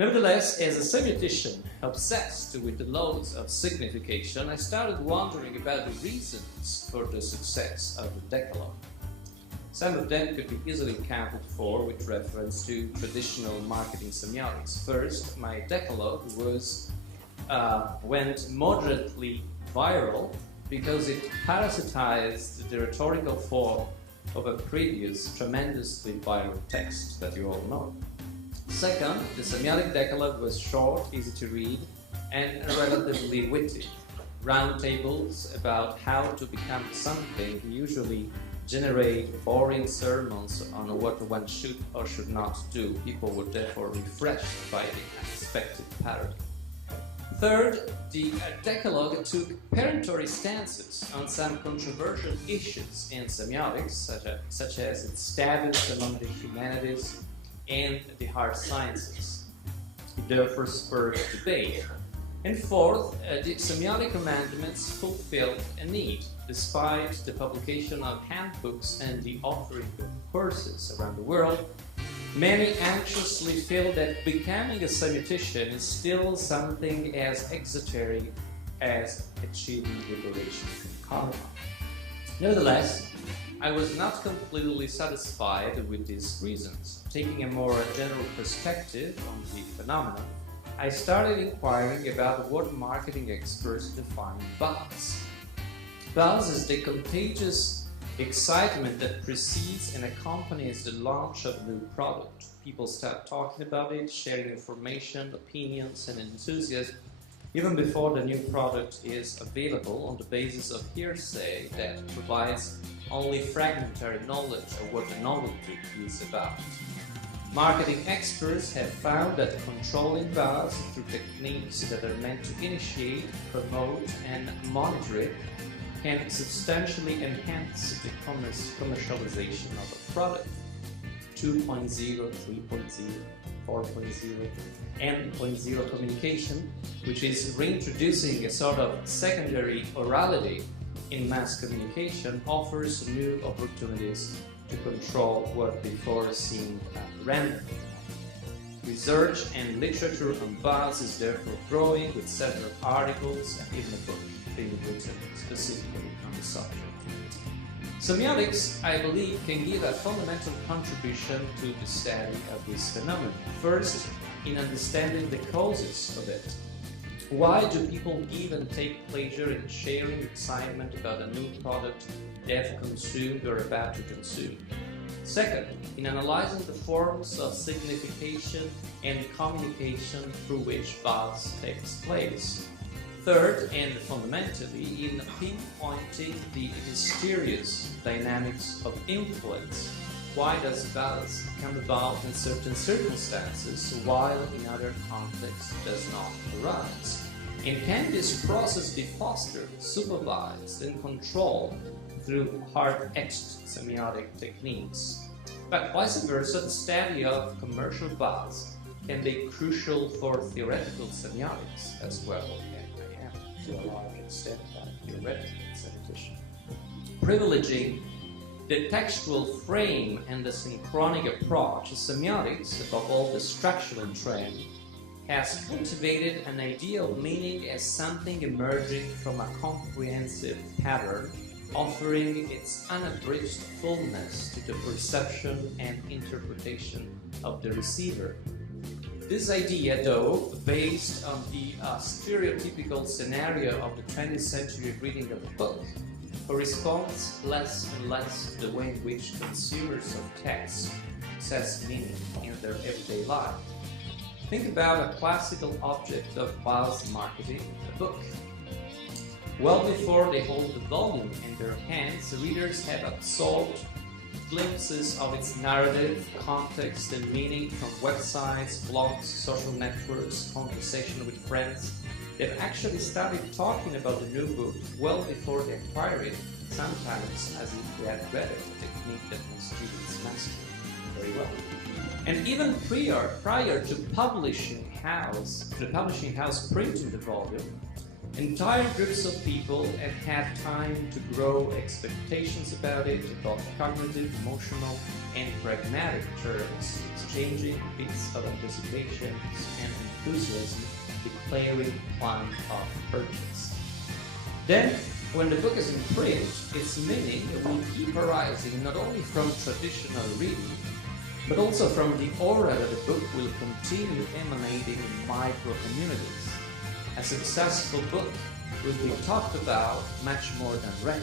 Nevertheless, as a semiotician obsessed with the laws of signification, I started wondering about the reasons for the success of the Decalogue. Some of them could be easily accounted for with reference to traditional marketing semiotics. First, my Decalogue went moderately viral because it parasitized the rhetorical form of a previous tremendously viral text that you all know. Second, the semiotic Decalogue was short, easy to read, and relatively witty. Roundtables about how to become something usually generate boring sermons on what one should or should not do. People were therefore refreshed by the unexpected parody. Third, the Decalogue took peremptory stances on some controversial issues in semiotics, such as its status among the humanities and the hard sciences. It therefore spurred debate. And fourth, the semiotic amendments fulfilled a need. Despite the publication of handbooks and the offering of courses around the world, many anxiously feel that becoming a semiotician is still something as exoteric as achieving liberation from karma. Nevertheless, I was not completely satisfied with these reasons. Taking a more general perspective on the phenomenon, I started inquiring about what marketing experts define buzz. Buzz is the contagious excitement that precedes and accompanies the launch of a new product. People start talking about it, sharing information, opinions, and enthusiasm even before the new product is available on the basis of hearsay that provides only fragmentary knowledge of what the novelty is about. Marketing experts have found that controlling buzz through techniques that are meant to initiate, promote, and monitor it can substantially enhance the commercialization of a product. 2.0, 3.0, 4.0, N.0 communication, which is reintroducing a sort of secondary orality in mass communication, offers new opportunities to control what before seemed random. Research and literature on buzz is therefore growing, with several articles and even a book being written specifically on the subject. Semiotics, I believe, can give a fundamental contribution to the study of this phenomenon. First, in understanding the causes of it. Why do people give and take pleasure in sharing excitement about a new product they have consumed or about to consume? Second, in analyzing the forms of signification and communication through which buzz takes place. Third, and fundamentally, in pinpointing the mysterious dynamics of influence. Why does buzz come about in certain circumstances while in other contexts does not arise? And can this process be fostered, supervised, and controlled through hard-etched semiotic techniques? But vice versa, the study of commercial buzz can be crucial for theoretical semiotics as well, and I am, to a large extent, a theoretical semiotician. Privileging the textual frame and the synchronic approach, semiotics, above all the structural trend, has cultivated an idea of meaning as something emerging from a comprehensive pattern, offering its unabridged fullness to the perception and interpretation of the receiver. This idea, though, based on the stereotypical scenario of the 20th century reading of a book, corresponds less and less to the way in which consumers of text assess meaning in their everyday life. Think about a classical object of buzz marketing, a book. Well before they hold the volume in their hands, the readers have absorbed glimpses of its narrative, context, and meaning from websites, blogs, social networks, conversation with friends. They've actually started talking about the new book well before they acquire it, sometimes as if they had read it, a technique that most students master very well. And even prior to the publishing house printing the volume, Entire groups of people have had time to grow expectations about it, about cognitive, emotional, and pragmatic terms, exchanging bits of anticipations and enthusiasm, declaring plan of purchase. Then, when the book is in print, its meaning will keep arising not only from traditional reading, but also from the aura that the book will continue emanating in micro-communities. A successful book will be talked about much more than read,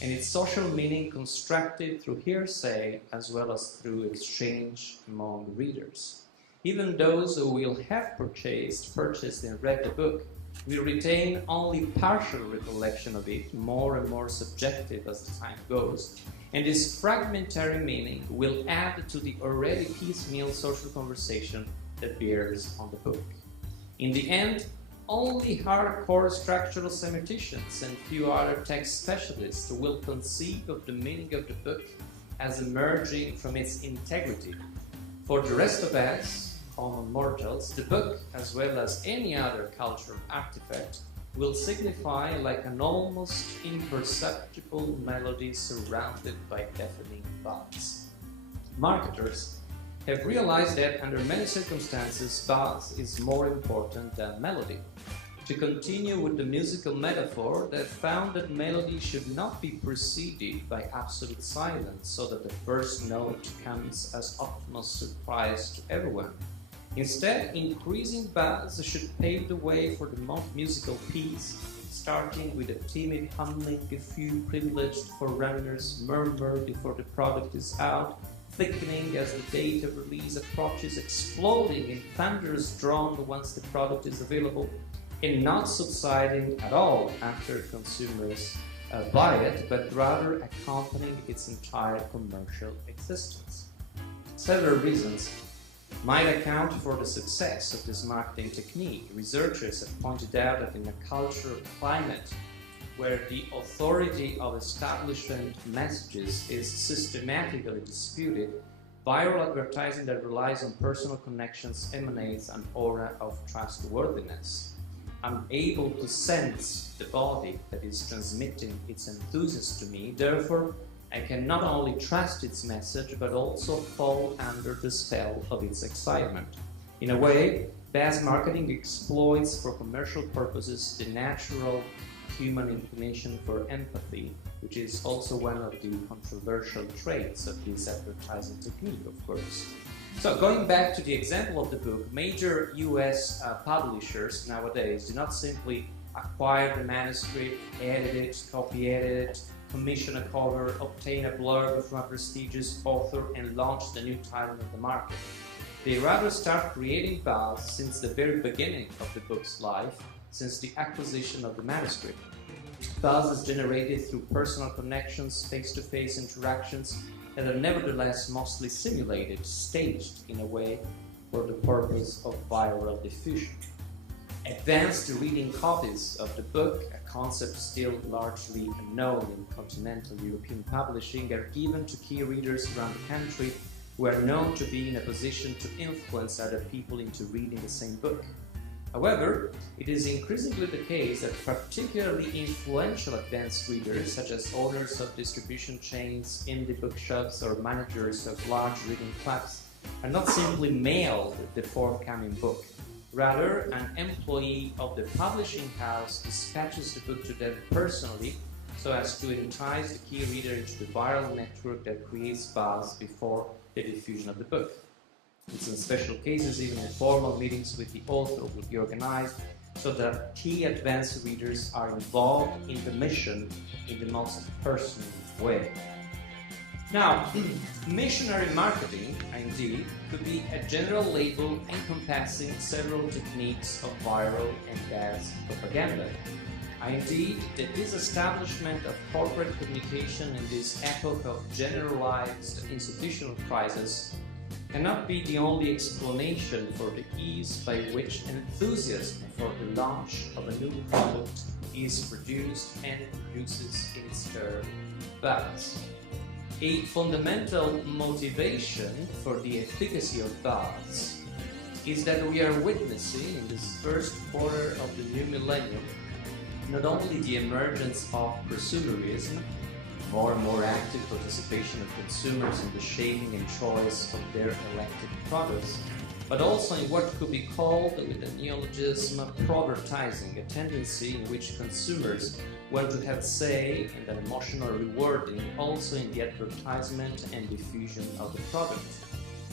and its social meaning constructed through hearsay as well as through exchange among readers. Even those who will have purchased and read the book will retain only partial recollection of it, more and more subjective as the time goes, and this fragmentary meaning will add to the already piecemeal social conversation that bears on the book. In the end, only hardcore structural semioticians and few other text specialists will conceive of the meaning of the book as emerging from its integrity. For the rest of us, common mortals, the book, as well as any other cultural artifact, will signify like an almost imperceptible melody surrounded by deafening buzz. Marketers have realized that under many circumstances buzz is more important than melody. To continue with the musical metaphor, they found that melody should not be preceded by absolute silence so that the first note comes as utmost surprise to everyone. Instead, increasing buzz should pave the way for the most musical piece, starting with a timid humming, a few privileged forerunners murmur before the product is out, thickening as the date of release approaches, exploding in thunderous drone once the product is available, and not subsiding at all after consumers buy it, but rather accompanying its entire commercial existence. Several reasons might account for the success of this marketing technique. Researchers have pointed out that in a cultural climate where the authority of establishment messages is systematically disputed, viral advertising that relies on personal connections emanates an aura of trustworthiness. I'm able to sense the body that is transmitting its enthusiasm to me, therefore I can not only trust its message but also fall under the spell of its excitement. In a way, buzz marketing exploits for commercial purposes the natural human inclination for empathy, which is also one of the controversial traits of this advertising technique, of course. So going back to the example of the book, major US publishers nowadays do not simply acquire the manuscript, edit it, copy-edit it, commission a cover, obtain a blurb from a prestigious author, and launch the new title in the market. They rather start creating buzz since the very beginning of the book's life, since the acquisition of the manuscript. Buzz is generated through personal connections, face-to-face interactions that are nevertheless mostly simulated, staged in a way for the purpose of viral diffusion. Advanced reading copies of the book, a concept still largely unknown in continental European publishing, are given to key readers around the country who are known to be in a position to influence other people into reading the same book. However, it is increasingly the case that particularly influential advanced readers, such as owners of distribution chains, indie bookshops, or managers of large reading clubs, are not simply mailed the forthcoming book. Rather, an employee of the publishing house dispatches the book to them personally so as to entice the key reader into the viral network that creates buzz before the diffusion of the book. In some special cases, even informal meetings with the author will be organized so that key advanced readers are involved in the mission in the most personal way. Now, missionary marketing, indeed, could be a general label encompassing several techniques of viral and buzz propaganda. Indeed, the disestablishment of corporate communication in this epoch of generalized institutional crisis cannot be the only explanation for the ease by which enthusiasm for the launch of a new product is produced and produces in its turn buzz. A fundamental motivation for the efficacy of buzz is that we are witnessing in this first quarter of the new millennium not only the emergence of prosumerism, more and more active participation of consumers in the shaping and choice of their elected products, but also in what could be called, with the neologism, provertising, a tendency in which consumers want to have say and an emotional rewarding also in the advertisement and diffusion of the product.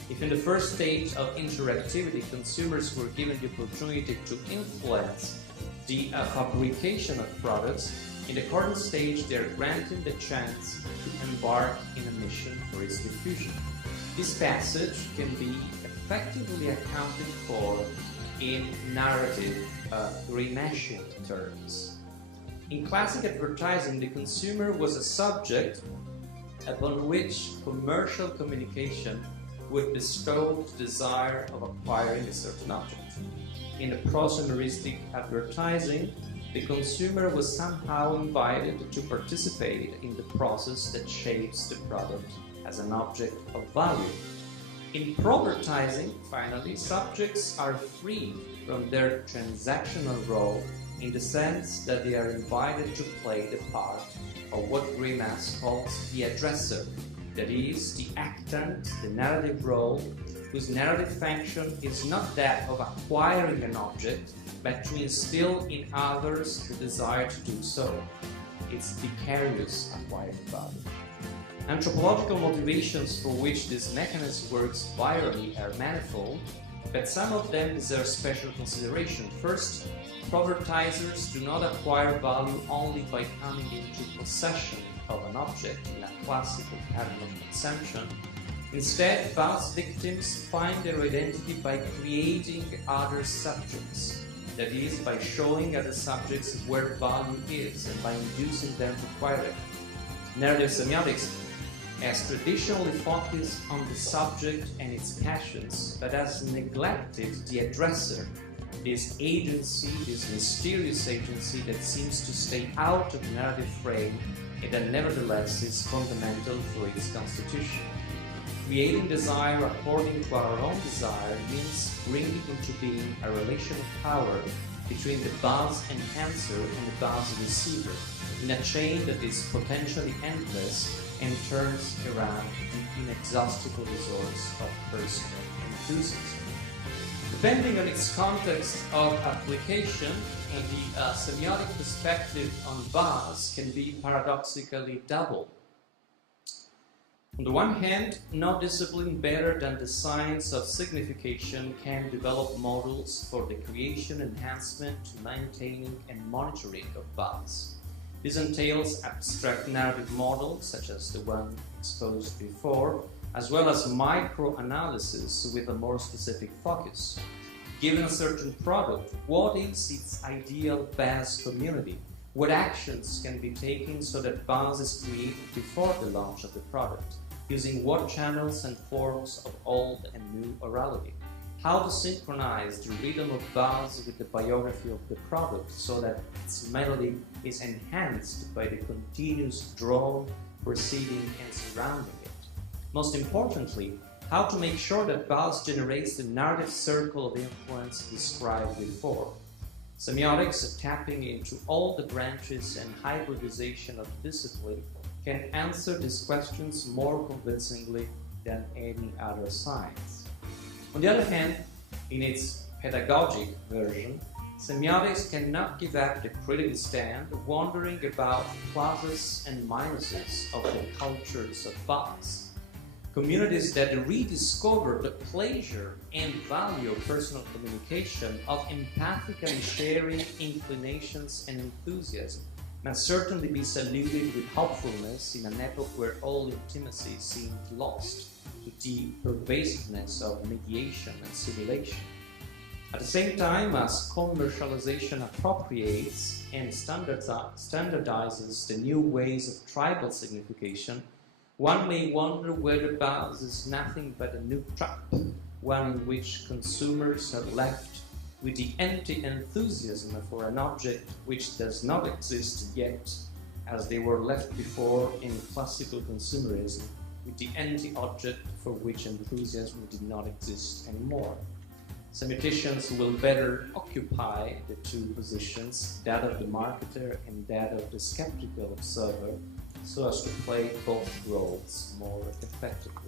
If in the first stage of interactivity consumers were given the opportunity to influence the fabrication of products, in the current stage they are granted the chance to embark in a mission for its diffusion. This passage can be effectively accounted for in narrative remeshing terms. In classic advertising, the consumer was a subject upon which commercial communication would bestow the desire of acquiring a certain object. In the prosumeristic advertising, the consumer was somehow invited to participate in the process that shapes the product as an object of value. In provertising, finally, subjects are free from their transactional role in the sense that they are invited to play the part of what Grimas calls the addresser, that is, the actant, the narrative role, whose narrative function is not that of acquiring an object, but to instill in others the desire to do so. It's vicarious acquiring value. Anthropological motivations for which this mechanism works virally are manifold, but some of them deserve special consideration. First, provertisers do not acquire value only by coming into possession of an object in a classical pattern of consumption. Instead, buzz victims find their identity by creating other subjects, that is, by showing other subjects where value is and by inducing them to acquire it. Narrative semiotics has traditionally focused on the subject and its passions, but has neglected the addresser, this agency, this mysterious agency that seems to stay out of the narrative frame and that nevertheless is fundamental for its constitution. Creating desire according to our own desire means bringing into being a relation of power between the buzz enhancer and the buzz receiver, in a chain that is potentially endless and turns around the inexhaustible resource of personal enthusiasm. Depending on its context of application, the semiotic perspective on buzz can be paradoxically double. On the one hand, no discipline better than the science of signification can develop models for the creation, enhancement, maintaining, and monitoring of buzz. This entails abstract narrative models, such as the one exposed before, as well as micro-analysis with a more specific focus. Given a certain product, what is its ideal buzz community? What actions can be taken so that buzz is created before the launch of the product? Using what channels and forms of old and new orality? How to synchronize the rhythm of buzz with the biography of the product so that its melody is enhanced by the continuous drone preceding and surrounding it. Most importantly, how to make sure that buzz generates the narrative circle of influence described before. Semiotics, tapping into all the branches and hybridization of discipline, can answer these questions more convincingly than any other science. On the other hand, in its pedagogic version, semiotics cannot give up the critical stand, wondering about pluses and minuses of the cultures of buzz. Communities that rediscover the pleasure and value of personal communication, of empathically sharing inclinations and enthusiasm, must certainly be saluted with hopefulness in an epoch where all intimacy seemed lost to the pervasiveness of mediation and simulation. At the same time, as commercialization appropriates and standardizes the new ways of tribal signification, one may wonder whether buzz is nothing but a new trap, one in which consumers are left with the empty enthusiasm for an object which does not exist yet, as they were left before in classical consumerism with the empty object for which enthusiasm did not exist anymore. Semioticians will better occupy the two positions, that of the marketer and that of the skeptical observer, so as to play both roles more effectively.